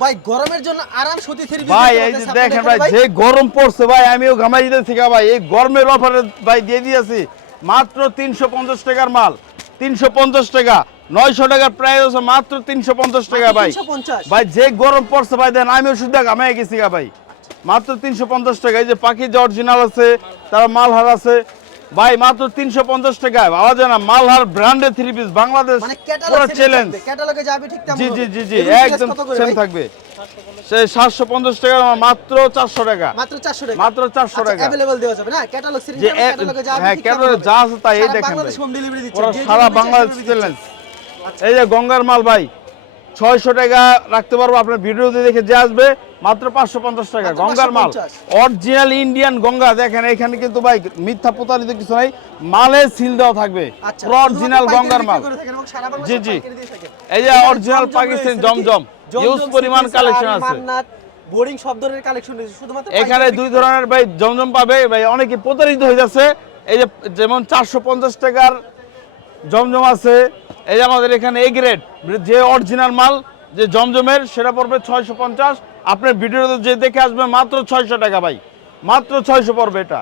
ভাই গরমের জন্য আরাম সুতি থ্রি পিস ভাই এই যে দেখেন ভাই যে গরম পড়ছে ভাই আমিও ঘামাই দিতেছি ভাই এই গরমের অফারে ভাই দিয়ে দিয়েছি মাত্র 350 টাকার মাল 350 টাকা 900 টাকার প্রাইস আছে মাত্র 350 টাকা ভাই 350 ভাই যে গরম পড়ছে ভাই দেন আমিও শুধু ঘামাই গেছি ভাই মাত্র 350 টাকা এই যে পাখি যে অরিজিনাল আছে তার মালহার আছে ভাই মাত্র 350 টাকায় পাওয়া যায় না মালহার ব্র্যান্ডের থ্রি পিস বাংলাদেশ মানে ক্যাটালগ পুরো চ্যালেঞ্জ ক্যাটালগে যাবে ঠিক তেমন জি জি জি জি একদম সেম থাকবে সেই 750 টাকা মাত্র 400 টাকা মাত্র 400 টাকা মাত্র 400 টাকা अवेलेबल দেওয়া যাবে না ক্যাটালগ সিরিজ যে ক্যাটালগে যাবে হ্যাঁ ক্যাটালগে যা আছে তাই এই দেখেন বাংলাদেশ হোম ডেলিভারি দিচ্ছে পুরো সারা বাংলাদেশ চ্যালেঞ্জ এই যে গঙ্গার মাল ভাই 600 টাকা রাখতে পারবো আপনার ভিডিওতে দেখে যে আসবে মাত্র 550 টাকা মাত্র গঙ্গার মাল 550 অরিজিনাল ইন্ডিয়ান গঙ্গা দেখেন এখানে কিন্তু ভাই মিথ্যা প্রতারিত কিছু নাই মালে সিল দেওয়া থাকবে পুরো অরিজিনাল গঙ্গার মাল জি জি এই যে অরিজিনাল পাকিস্তানি জমজম ইউজ পরিমাণ কালেকশন আছে বোরিং সব ধরনের কালেকশন রয়েছে শুধুমাত্র এখানে দুই ধরনের ভাই জমজম পাবে ভাই অনেকে প্রতারিত হয়ে যাচ্ছে এই যে যেমন 450 টাকার জমজম আছে এই যে আমাদের এখানে এ গ্রেড যে অরিজিনাল মাল যে জমজমের সেটা পড়বে 650 আপনার ভিডিওতে যে দেখে আসবে মাত্র 600 টাকা ভাই মাত্র 600 পড়বে এটা